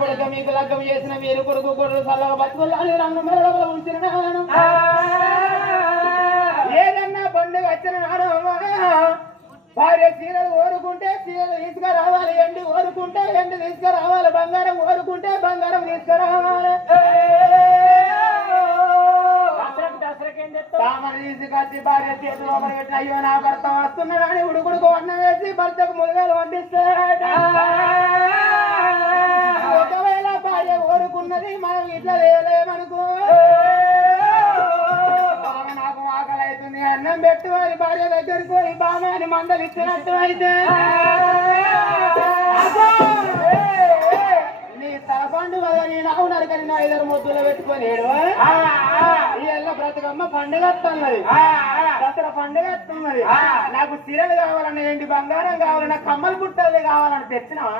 కొడుకు మీకు లగ్గం చేసిన మీరు కొడుకు కొడుకు చల్లగా బతుకుల్లాని రంగు మెరడలో ఉంచిన నాను ఏదన్నా పండుగ వచ్చిన నాడు భార్య చీరలు కోరుకుంటే చీరలు తీసుకురావాలి ఎండి కోరుకుంటే ఎండి తీసుకురావాలి బంగారం కోరుకుంటే బంగారం తీసుకురావాలి తామర తీసుకొచ్చి భార్య చేతులు ఒకరు పెట్టి అయ్యో నా భర్త వస్తున్నాడు అని ఉడుకుడుకు అన్నం వేసి భర్తకు ముదుగాలు వండిస్తాడు ఒకవేళ భార్య కోరుకున్నది మనం ఇట్లా లేలేమనుకో నాకు ఆకలి అవుతుంది అన్నం పెట్టు అని భార్య దగ్గరికి పోయి బాగాని మందలు ఇచ్చినట్టు అయితే నీ తలపండు కదా నేను అవునారు కానీ నా ఇద్దరు ముద్దులో పెట్టుకొని ఇళ్ళ బ్రతుకమ్మ పండుగ వస్తున్నది దసరా పండుగ వస్తున్నది నాకు చీరలు కావాలన్నా ఏంటి బంగారం కావాలన్నా కమ్మలు పుట్టలు కావాలని తెచ్చినావా